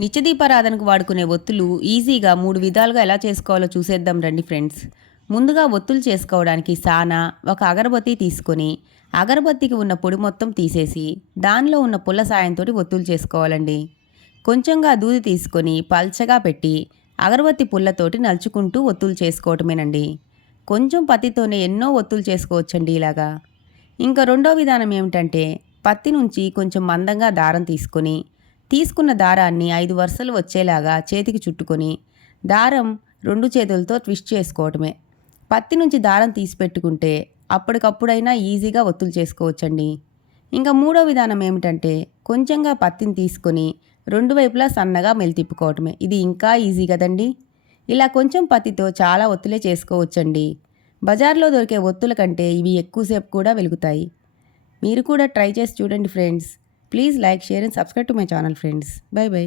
నిత్యదీపారాధనకు వాడుకునే ఒత్తులు ఈజీగా 3 విధాలుగా ఎలా చేసుకోవాలో చూసేద్దాం రండి ఫ్రెండ్స్. ముందుగా ఒత్తులు చేసుకోవడానికి సానా, ఒక అగరబత్తి తీసుకొని, అగరబత్తికి ఉన్న పొడి మొత్తం తీసేసి, దానిలో ఉన్న పుల్ల సాయంతోటి ఒత్తులు చేసుకోవాలండి. కొంచెంగా దూది తీసుకొని పల్చగా పెట్టి, అగరబత్తి పుల్లతోటి నలుచుకుంటూ ఒత్తులు చేసుకోవటమేనండి. కొంచెం పత్తితోనే ఎన్నో ఒత్తులు చేసుకోవచ్చండి ఇలాగా. ఇంకా రెండో విధానం ఏమిటంటే, పత్తి నుంచి కొంచెం మందంగా దారం తీసుకొని, తీసుకున్న దారాన్ని 5 వరుసలు వచ్చేలాగా చేతికి చుట్టుకొని, దారం 2 చేతులతో ట్విస్ట్ చేసుకోవటమే. పత్తి నుంచి దారం తీసి పెట్టుకుంటే అప్పటికప్పుడైనా ఈజీగా ఒత్తులు చేసుకోవచ్చండి. ఇంకా మూడో విధానం ఏమిటంటే, కొంచెంగా పత్తిని తీసుకొని 2 వైపులా సన్నగా మెలితిప్పుకోవటమే. ఇది ఇంకా ఈజీ కదండి. ఇలా కొంచెం పత్తితో చాలా ఒత్తులే చేసుకోవచ్చండి. బజార్లో దొరికే ఒత్తుల కంటే ఇవి ఎక్కువసేపు కూడా వెలుగుతాయి. మీరు కూడా ట్రై చేసి చూడండి friends. Please like, share and subscribe to my channel friends. By by.